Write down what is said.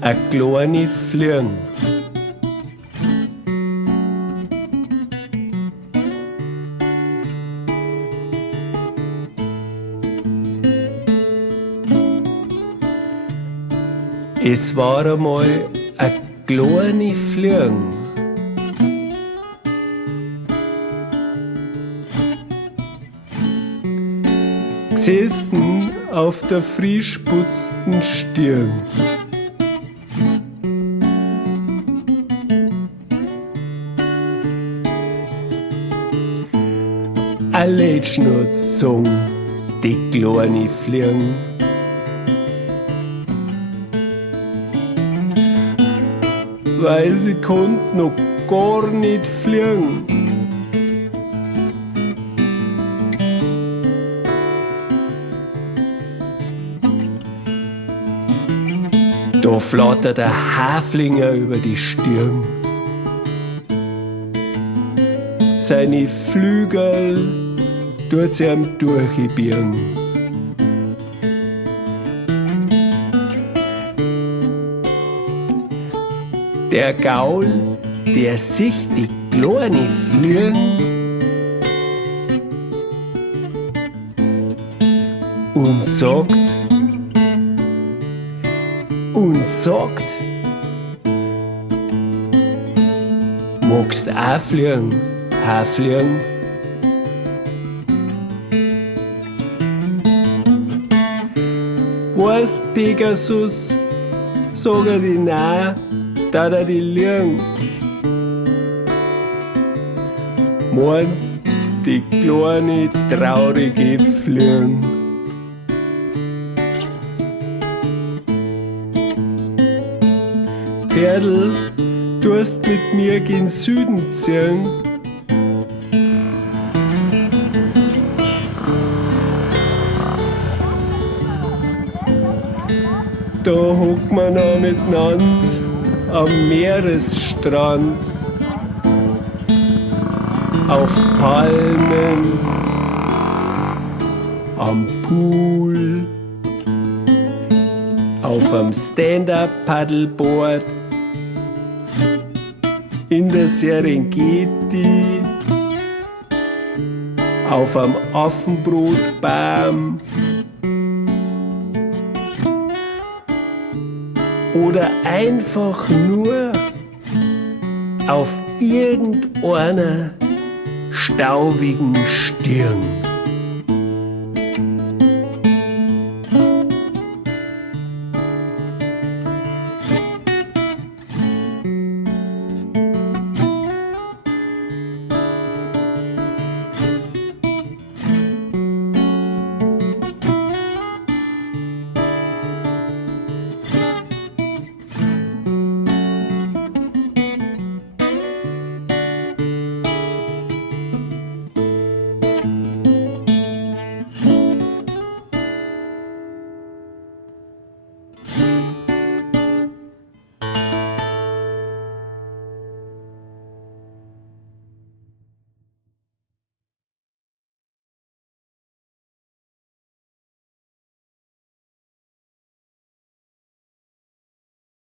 a kleine Fliegen. Es war einmal a kleine Fliegen. Gesessen auf der frisch putzten Stirn. A Lädchen hat's gesungen, die kleine Fliegen. Weil sie konnt noch gar nicht fliegen. Da flattert der Haflinger über die Stirn. Seine Flügel tut sie ihm durchbirgen. Der Gaul, der sieht die kleine Fliegen und sagt, magst auch fliegen, Hafliegen? Weißt, Pegasus, sag er die nein, da er die liegen. Meint die kleine, traurige Fliegen. Pferdl, tust mit mir gen Süden ziehen. Da hockt man noch miteinander am Meeresstrand, auf Palmen, am Pool, auf am Stand-up-Paddleboard, in der Serengeti, auf am Affenbrotbaum oder einfach nur auf irgendeiner staubigen Stirn.